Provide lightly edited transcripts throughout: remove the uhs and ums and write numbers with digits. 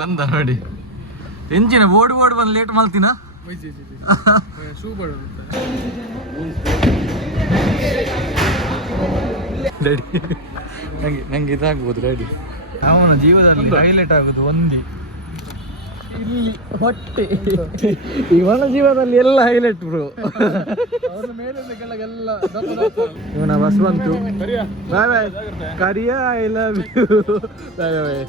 ಬಂದ ನೋಡಿ ಎಂಚಿನ ಓಡ್ ಬಂದು ಲೇಟ್ ಮಾಡ್ತೀನ ನಂಗೆ ಇದಾಗ್ಬೋದು ರೆಡಿ ಅವನ ಜೀವನದಲ್ಲಿ ಹೈಲೈಟ್ ಆಗುದು ಒಂದಿ ಇಲ್ಲಿ ಹೊಟ್ಟೆ ಇವನ ಜೀವನದಲ್ಲಿ ಎಲ್ಲ ಹೈಲೈಟ್ ಬ್ರೋ ಇವನ ಬಸವಂತು ಬಾಯ್ ಬಾಯ್ ಕರಿಯ ಐ ಲವ್ ಯು ಬಾಯ್ ಬಾಯ್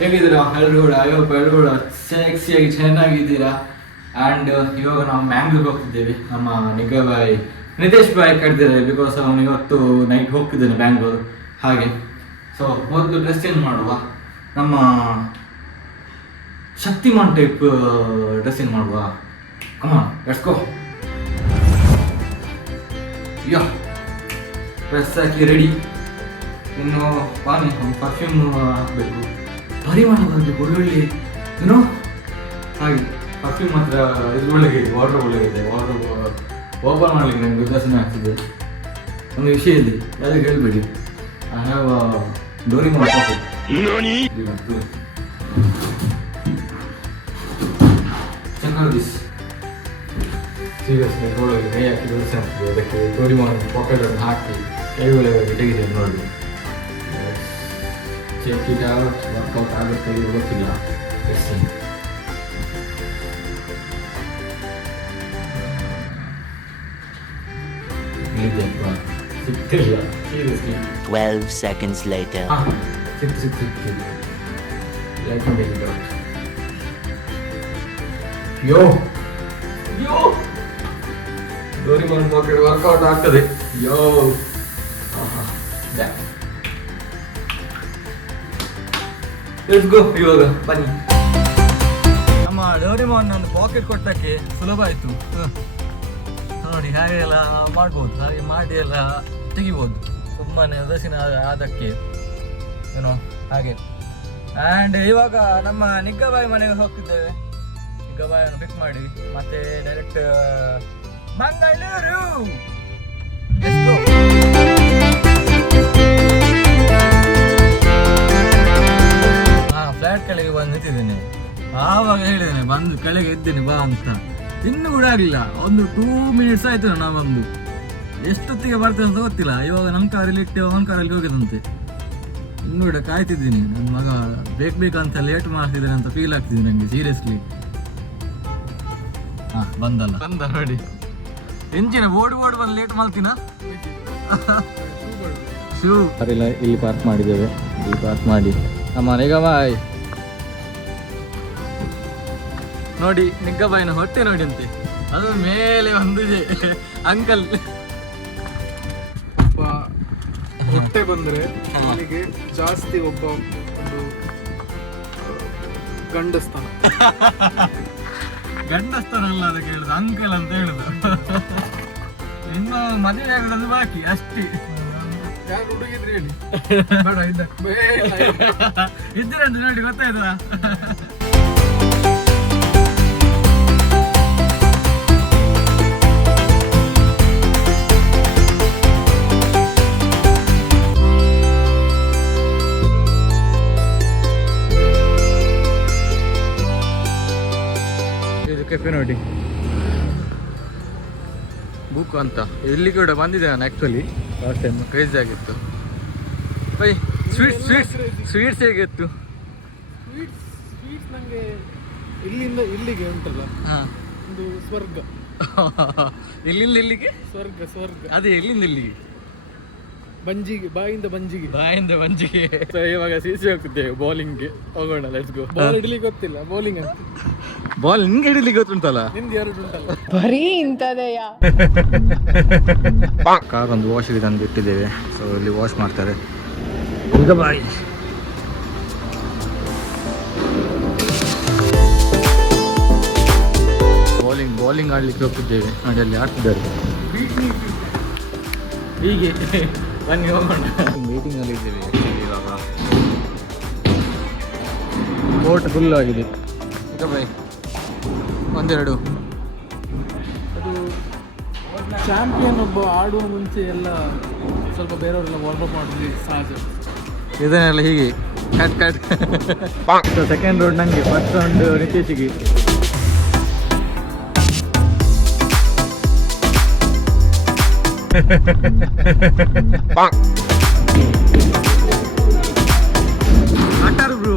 ಹೇಗಿದ್ದೀರಾ ಎಲ್ಲರೂ ಕೂಡ ಎಲ್ಲರೂ ಕೂಡ ಸೆಕ್ಸಿಯಾಗಿ ಚೆನ್ನಾಗಿದ್ದೀರಾ ಆ್ಯಂಡ್ ಇವಾಗ ನಾವು ಮ್ಯಾಂಗ್ಳೂರ್ಗೆ ಹೋಗ್ತಿದ್ದೇವೆ ನಮ್ಮ ನಿಗಬಾಯಿ ನಿತೇಶ್ ಬಾಯ್ ಕಟ್ತಿದ್ದಾರೆ ಬಿಕಾಸ್ ಅವನು ಇವತ್ತು ನೈಟ್ ಹೋಗ್ತಿದ್ದಾನೆ ಬ್ಯಾಂಗ್ಳೂರು ಹಾಗೆ ಸೊ ಮೊದಲು ಡ್ರೆಸ್ ಚೇಂಜ್ ಮಾಡುವ ನಮ್ಮ ಶಕ್ತಿಮಾನ್ ಟೈಪ್ ಡ್ರೆಸ್ ಚೇಂಜ್ ಮಾಡುವ ಅಮ್ಮ let's go yeah dress hockey ready ಇನ್ನು ಪಾನಿ ಪರ್ಫ್ಯೂಮ್ ಹಾಕಬೇಕು ಪರಿಮಾಣ ಬರಬೇಕು ಒಳ್ಳೊಳ್ಳೆ ಏನೋ ಹಾಗೆ ಪರ್ಫ್ಯೂಮ್ ಮಾತ್ರ ಇದು ಒಳ್ಳೆಗಿದೆ ವಾಟರ್ ಒಳ್ಳೆಗಿದೆ ವಾಟರ್ ಓಪನ್ ಮಾಡಲಿಕ್ಕೆ ನನಗೆ ಉದಾಸೀನ ಆಗ್ತಿದೆ ಒಂದು ವಿಷಯ ಇದೆ ಯಾರಿಗೆ ಹೇಳ್ಬೇಡಿ I have Doraemon pocket check this seriously ಒಳಗೆ ಕೈ ಹಾಕಿ ಉದಾಸೀನ ಆಗ್ತದೆ ಅದಕ್ಕೆ ಡೋರಿಮಾನ್ ಪಾಕೆಟನ್ನು ಹಾಕಿ ಕೈ ಒಳಗೆ ತೆಗೆದಿದೆ ನೋಡಿ ಚೆಕ್ ಇಟ್ ಔಟ್ ವರ್ಕೌಟ್ ಆಗುತ್ತೆ ಗೊತ್ತಿಲ್ಲ testing 12 seconds later. Yo! Doraemon pocket workout ಆಗ್ತದೆ. Yo! Let's go ಇವಾಗ ಬನ್ನಿ. ನಮ್ಮ ಡೋರಿಮಾನ್ ಒಂದು ಪಾಕೆಟ್ ಕೊಟ್ಟಕ್ಕೆ ಸುಲಭ ಆಯ್ತು. ನೋಡಿ ಹಾಗೆ ಎಲ್ಲ ಮಾಡ್ಬೋದು, ಹಾಗೆ ಮಾಡಿ ಎಲ್ಲ ತೆಗಿಬೋದು ಸುಮ್ಮನೆ ಉದಾಸೀನ ಅದಕ್ಕೆ ಏನೋ ಹಾಗೆ. ಆ್ಯಂಡ್ ಇವಾಗ ನಮ್ಮ ನಿಗ್ಗಬಾಯಿ ಮನೆಗೆ ಹೋಗ್ತಿದ್ದೇವೆ. ನಿಗ್ಗಬಾಯಿಯನ್ನು ಪಿಕ್ ಮಾಡಿ ಮತ್ತೆ ಡೈರೆಕ್ಟ್ ಮಂಗಳೂರು. ಫ್ಲಾಟ್ ಕೆಳಗೆ ಬಂದು ನಿಂತಿದ್ದೇನೆ. ಆವಾಗ ಹೇಳಿದ್ದೇನೆ ಬಂದು ಕೆಳಗೆ ಇದ್ದೇನೆ ಬಾ ಅಂತ. ಇನ್ನೂ ಕೂಡ ಆಗಲಿಲ್ಲ, ಒಂದು 2 minutes ಆಯ್ತು. ನಾವೊಂದು ಎಷ್ಟೊತ್ತಿಗೆ ಬರ್ತೇವೆ ಅಂತ ಗೊತ್ತಿಲ್ಲ. ಇವಾಗ ನಮ್ಮ ಕಾರಲ್ಲಿ ಇಟ್ಟು ಅವನ ಕಾರಲ್ಲಿ ಹೋಗಿದಂತೆ. ಇನ್ನೂ ಕೂಡ ಕಾಯ್ತಿದ್ದೀನಿ. ನನ್ನ ಮಗ ಬೇಕಂತ ಲೇಟ್ ಮಾಡ್ತಿದ್ದಾನೆ ಅಂತ ಫೀಲ್ ಆಗ್ತಿದ್ದೀನಿ ನನಗೆ ಸೀರಿಯಸ್ಲಿ. ಬಂದ ನೋಡಿ ಎಂಚಿನ ಓಡ್ ಬಂದು ಲೇಟ್ ಮಾಡ್ತೀನ. ಶೂ ಅರಿಲ್ಲ, ಇಲ್ಲಿ ಪಾರ್ಕ್ ಮಾಡಿದ್ದೇವೆ. ಇಲ್ಲಿ ಪಾರ್ಕ್ ಮಾಡಿ ನಮ್ಮ ನಿಗಬಾಯಿ ನೋಡಿ, ನಿಗ್ಗಬಾಯಿನ ಹೊಟ್ಟೆ ನೋಡಿ ಅಂತೆ. ಅದು ಮೇಲೆ ಒಂದು ಅಂಕಲ್ ಹೊಟ್ಟೆ ಬಂದ್ರೆ ಅವನಿಗೆ ಜಾಸ್ತಿ ಒಬ್ಬ ಒಂದು ಗಂಡಸ್ತಾನ ಅಲ್ಲ ಅದಕ್ಕೆ ಹೇಳುದು, ಅಂಕಲ್ ಅಂತ ಹೇಳುದು. ಇನ್ನು ಮದುವೆ ಆಗೋದು ಬಾಕಿ ಅಷ್ಟೇ. ಯಾರು ಹುಡುಗಿದ್ರೆ ಹೇಳಿ ಇದ್ದೀರಂತ ನೋಡಿ, ಗೊತ್ತಾಯ್ತಾ? ಕೆಫೆ ನೋಡಿ, ಬುಕ್ ಅಂತ. ಇಲ್ಲಿ ಕೂಡ ಬಂದಿದ್ದೆ ನಾನು ಆ್ಯಕ್ಚುಲಿ ಲಾಸ್ಟ್ ಟೈಮ್. ಕ್ರೇಜಿ ಆಗಿತ್ತು. ಬೈ ಸ್ವೀಟ್ಸ್ ಹೇಗಿತ್ತು? ಸ್ವೀಟ್ಸ್ ನನಗೆ ಇಲ್ಲಿಂದ ಇಲ್ಲಿಗೆ ಉಂಟಲ್ಲ ಒಂದು ಸ್ವರ್ಗ. ಇಲ್ಲಿಂದ ಇಲ್ಲಿಗೆ ಸ್ವರ್ಗ ಅದೇ ಎಲ್ಲಿಂದ ಇಲ್ಲಿಗೆ? ಬಾಯಿಂದ ಬಂಜಿಗೆ. ಇವಾಗ ಸಿಸಿ ಹೋಗ್ತಿದ್ದೇವೆ ಬೌಲಿಂಗ್ಗೆ. ಹೋಗೋಣ, ಲೆಟ್ಸ್ ಗೋ. ಬಾಲ್ ಹಿಡಿಲಿಕ್ಕೆ ಗೊತ್ತಿಲ್ಲ, ಬೌಲಿಂಗ್ ಅಂತ. ಬಾಲ್ ನಿಂಗೆ ಹಿಡಿಲಿಕ್ಕೆ ಗೊತ್ತುಂಟಲ್ಲ? ನಿಂದು ಎರಡು ಉಂಟಲ್ಲ, ಬರೀ ಇಂಥದೆಯಾ. ಕಾರ್ ಒಂದು ವಾಶಿಗೆ ತಂದು ಇಟ್ಟಿದ್ದೇವೆ. ಸೊ ಇಲ್ಲಿ ವಾಶ್ ಮಾಡ್ತಾರೆ. ಈಗ ಬಾಯ್ ಬೌಲಿಂಗ್ ಆಡ್ಲಿಕ್ಕೆ ಹೋಗ್ತಿದ್ದೇವೆ. ನೋಡಿ ಅಲ್ಲಿ ಆಡ್ತಿದ್ದಾರೆ. ಹೀಗೆ ಬನ್ನಿ ಹೋಗೋಣ. ಮೀಟಿಂಗಲ್ಲಿ ಇದ್ದೇವೆ ಇವಾಗ. ಕೋರ್ಟ್ ಫುಲ್ ಆಗಿದೆ. ಬೈ ಒಂದೆರಡು. ಅದು ಚಾಂಪಿಯನ್ ಒಬ್ಬ ಆಡುವ ಮುಂಚೆ ಎಲ್ಲ ಸ್ವಲ್ಪ ಬೇರೆಯವರೆಲ್ಲ ವಾರ್ಮಪ್ ಮಾಡೋದು ಸಹಜ. ಇದನ್ನೆಲ್ಲ ಹೀಗೆ ಕಟ್ ಕಟ್. ಸೆಕೆಂಡ್ ರೌಂಡ್ ನನಗೆ, ಫಸ್ಟ್ ರೌಂಡ್ ನಿತೀಶಿಗೆ. ಆಟಾರು ಬ್ರೋ.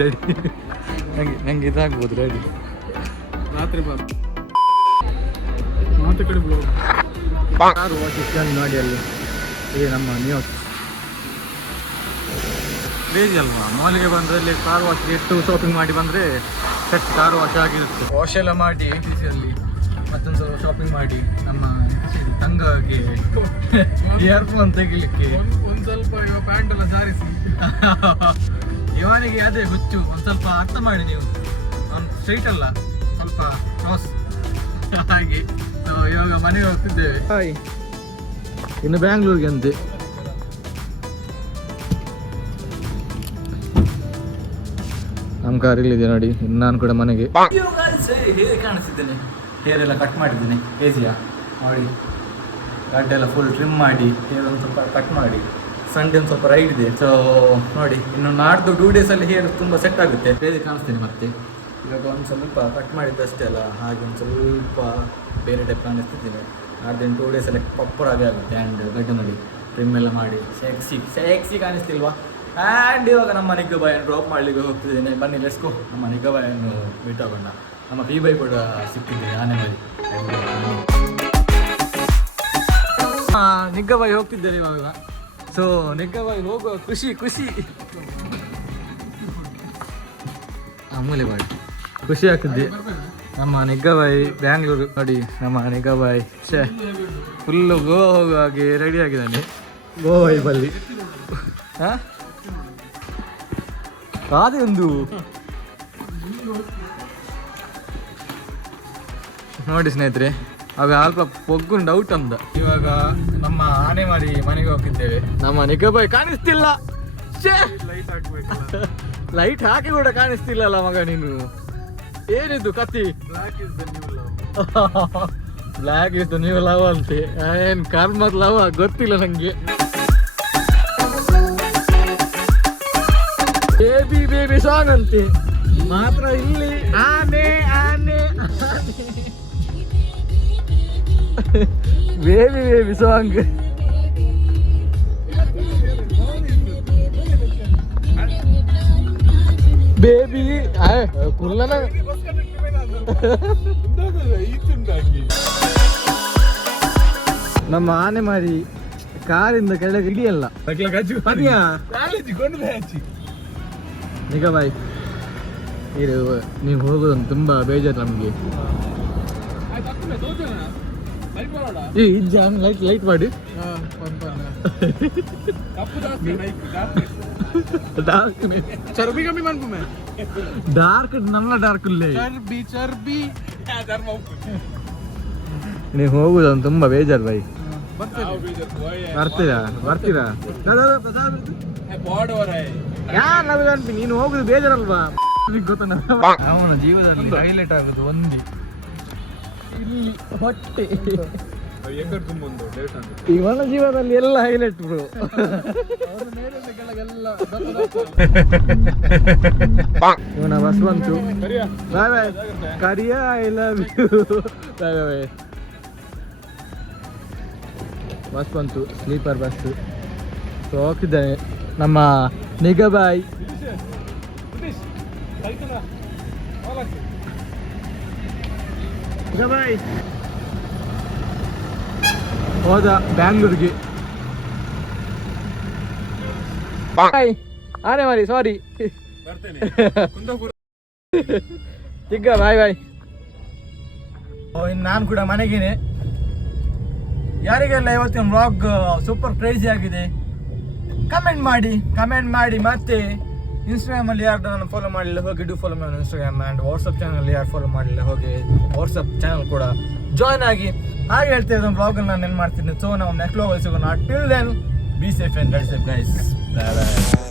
ರೆಡಿ ನಂಗೆ ಇದಾಗ್ಬೋದು ರೆಡಿ. ರಾತ್ರಿ ಮಾತು ಕಡೆ ಬ್ಲೋ ಕಾರು ವಾಶ್ ಸ್ಟ್ಯಾಂಡ್ ನೋಡಿ ಅಲ್ಲಿ ಇದೆ ನಮ್ಮ ನ್ಯೂಸ್. ಕ್ರೇಜಿ ಅಲ್ವಾ, ಮಾಲಿಗೆ ಬಂದರೆ ಅಲ್ಲಿ ಕಾರ್ ವಾಶ್ಗೆ ಎಷ್ಟು ಶಾಪಿಂಗ್ ಮಾಡಿ ಬಂದರೆ ಸೆಟ್ ಕಾರ್ ವಾಶ್ ಆಗಿರುತ್ತೆ. ವಾಶ್ ಎಲ್ಲ ಮಾಡಿ ಅಲ್ಲಿ ಮತ್ತೊಂದು ಸ್ವಲ್ಪ ಶಾಪಿಂಗ್ ಮಾಡಿ ನಮ್ಮ ತಂಗಗೆ ಇಯರ್ಫೋನ್ ತೆಗಿಲಿಕ್ಕೆ ಒಂದು ಸ್ವಲ್ಪ ಇವಾಗ ಪ್ಯಾಂಟ್ ಎಲ್ಲ ಜಾರಿಸಿ ಇವನಿಗೆ ಅದೇ ಹುಚ್ಚು. ಒಂದು ಸ್ವಲ್ಪ ಅರ್ಥ ಮಾಡಿ ನೀವು, ಅವ್ನು ಸ್ಟ್ರೈಟ್ ಅಲ್ಲ, ಸ್ವಲ್ಪ ಕ್ರಾಸ್ ಹಾಗೆ. ಇವಾಗ ಮನೆಗೆ ಹೋಗ್ತಿದ್ದೇವೆ. ಹಾಯ್, ಇನ್ನು ಬ್ಯಾಂಗ್ಳೂರ್ಗೆ ಅಂತೆ. ನಮ್ಮ ಕಾರ್ ಇಲ್ಲಿದೆ ನೋಡಿ. ಇನ್ನು ನಾನು ಕೂಡ ಮನೆಗೆ ಹೇಗೆ ಕಾಣಿಸ್ತಿದ್ದೇನೆ. ಹೇರ್ ಎಲ್ಲ ಕಟ್ ಮಾಡಿದ್ದೇನೆ. ಏಜಿಯಾ ನೋಡಿ, ಗಡ್ಡೆಲ್ಲ ಫುಲ್ ಟ್ರಿಮ್ ಮಾಡಿ, ಹೇರ್ ಒಂದು ಸ್ವಲ್ಪ ಕಟ್ ಮಾಡಿ, ಸಂಡೇ ಒಂದು ಸ್ವಲ್ಪ ರೈಡ್ ಇದೆ. ಸೊ ನೋಡಿ, ಇನ್ನು ನಾಡ್ದು 2 ಡೇಸಲ್ಲಿ ಹೇರ್ ತುಂಬ ಸೆಟ್ ಆಗುತ್ತೆ. ಬೇರೆ ಕಾಣಿಸ್ತೀನಿ ಮತ್ತೆ. ಇವಾಗ ಒಂದು ಸ್ವಲ್ಪ ಕಟ್ ಮಾಡಿದ್ದಷ್ಟೇ ಅಲ್ಲ, ಹಾಗೆ ಒಂದು ಸ್ವಲ್ಪ ಬೇರೆ ಟೈಪ್ ಕಾಣಿಸ್ತಿದ್ದೀನಿ. ನಾಡ್ದು 2 ಡೇಸಲ್ಲಿ ಪ್ರಾಪರ್ ಆಗೇ ಆಗುತ್ತೆ. ಆ್ಯಂಡ್ ಗಡ್ಡೆ ನೋಡಿ, ಟ್ರಿಮ್ ಎಲ್ಲ ಮಾಡಿ ಸೆಕ್ಸಿ ಕಾಣಿಸ್ತಿಲ್ವಾ. ಆ್ಯಂಡ್ ಇವಾಗ ನಮ್ಮ ನಿಗ್ಗಬಾಯನ್ನು ಡ್ರಾಪ್ ಮಾಡಲಿಕ್ಕೆ ಹೋಗ್ತಿದ್ದೇನೆ. ಬನ್ನಿ ಲೆಟ್ಸ್ಕೋ, ನಮ್ಮ ನಿಗ್ಗಬಾಯನ್ನು ಮೀಟ್ ಆಗೋಣ. ನಮ್ಮ ಪಿ ಬೈ ಕೂಡ ಸಿಕ್ತಿದ್ದೀನಿ ಆನೆ ಮಾಡಿ. ನಿಗ್ಗಬಾಯಿ ಹೋಗ್ತಿದ್ದೇನೆ ಇವಾಗ. ಸೊ ನಿಗ್ಗಬಾಯಿ ಹೋಗುವ ಖುಷಿ ಅಮೂಲ್ಯ ಬಾಯಿ ಖುಷಿ ಆಗ್ತಿದ್ದೆ. ನಮ್ಮ ನಿಗ್ಗಬಾಯಿ ಬ್ಯಾಂಗ್ಳೂರು ನೋಡಿ. ನಮ್ಮ ನಿಗ್ಗಬಾಯಿ ಫುಲ್ಲು ಗೋವಾ ಹೋಗುವ ಹಾಗೆ ರೆಡಿ ಆಗಿದ್ದಾನೆ. ಗೋವಾ ಬಲ್ಲಿ ಹಾಂ ಅದೇ ಒಂದು ನೋಡಿ ಸ್ನೇಹಿತರೆ, ಆಗ ಅಲ್ಪ ಪೊಗ್ಗುನ್ ಡೌಟ್ ಅಂದ. ಇವಾಗ ನಮ್ಮ ಆನೆ ಮಾರಿ ಮನೆಗೆ ಹೋಗ್ತಿದ್ದೇವೆ. ನಮ್ಮ ನಿಗ್ಗಬಾಯಿ ಕಾಣಿಸ್ತಿಲ್ಲ. ಲೈಟ್ ಹಾಕ್ಬೇಕು. ಲೈಟ್ ಹಾಕಿ ಕೂಡ ಕಾಣಿಸ್ತಿಲ್ಲಲ್ಲ ಮಗ ನೀನು. ಏನಿದ್ದು ಕತ್ತಿ? Black is the new love. Black is the new love ಅಂತೆ. ಏನು ಕರ್ಮದ ಲವ್ ಗೊತ್ತಿಲ್ಲ ನನಗೆ. ಬೇಬಿ ಸಾಂಗ್ ಅಂತೆ ಮಾತ್ರ ಇಲ್ಲಿ. ಆನೆ ಆನೆ ಬೇಬಿ ಸಾಂಗ್. ಬೇಬಿ ಕುಲ್ಲನ ನಮ್ಮ ಆನೆ ಮಾರಿ ಕಾರಿಂದ ಕೆಳಗೆ ಇಡಿಯಲ್ಲ. ನಿಗಬಾಯ್, ಇದು ನೀವು ಹೋಗೋದಂತ ತುಂಬ ಬೇಜಾರು ನಮಗೆ. ಲೈಟ್ ಮಾಡಿ ಚರ್ಬಿ ಕಮ್ಮಿ ಮಾಡ್ಕೊ. ಡಾರ್ಕ್ ನನ್ನ ಡಾರ್ಕ್ ಇಲ್ಲೇ ಚರ್ಬಿ ನೀವು ಹೋಗುದಂತ ತುಂಬ ಬೇಜಾರು ಬಾಯ್. ಬರ್ತೀರಾ ನೀನು ಹೋಗುದು ಬೇಜಾರಲ್ವಾ? ಗೊತ್ತ ಅವನ ಜೀವನದಲ್ಲಿ ಹೈಲೈಟ್ ಆಗುದು ಒಂದಿ ಇಲ್ಲಿ ಹೊಟ್ಟೆ. ಇವನ ಜೀವನದಲ್ಲಿ ಎಲ್ಲ ಹೈಲೈಟ್ ಬ್ರೋ. ಇವನ ಬಸ್ ಬಂತು. ಬಾಯ್ ಬಾಯ್ ಕರಿಯ, I love you. Bye bye. Bus ಬಂತು, ಸ್ಲೀಪರ್ ಬಸ್. ಸೊ ಹೋಗ್ತಿದ್ದಾನೆ ನಮ್ಮ ನಿಗಬಾಯ್. ನಿಗಬಾಯ್ ಹೋದ ಬ್ಯಾಂಗ್ಳೂರ್ಗೆ. ಆನೆ ಮಾರಿ ಸಾರಿ ಚಿಕ್ಕ. ಬಾಯ್ ಬಾಯ್. ಇನ್ನು ನಾನು ಕೂಡ ಮನೆಗೇನೆ. ಯಾರಿಗೆಲ್ಲ ಇವತ್ತಿನ ವ್ಲಾಗ್ ಸೂಪರ್ ಕ್ರೇಜಿ ಆಗಿದೆ ಕಮೆಂಟ್ ಮಾಡಿ ಮತ್ತೆ ಇನ್ಸ್ಟಾಗ್ರಾಮಲ್ಲಿ ಯಾರು ನಾನು ಫಾಲೋ ಮಾಡಲಿಲ್ಲ ಹೋಗಿ ಡೂ ಫಾಲೋ ಮಾಡಿ ಇನ್ಸ್ಟಾಗ್ರಾಮ್ ಆ್ಯಂಡ್ ವಾಟ್ಸಪ್ ಚಾನಲ್ ಯಾರು ಫಾಲೋ ಮಾಡಲಿಲ್ಲ ಹೋಗಿ ವಾಟ್ಸಪ್ ಚಾನಲ್ ಕೂಡ ಜಾಯ್ನ್ ಆಗಿ. ಹಾಗೆ ಹೇಳ್ತಾ ಇದ್ದ ಬ್ಲಾಗನ್ನು ನಾನು ಏನು ಮಾಡ್ತೀನಿ. ಸೊ ನಾವು ನೆಕ್ಸ್ಟ್ ಬ್ಲಾಗಲ್ಲಿ ಸಿಗೋಣ. Till then be safe and get safe guys. Bye bye.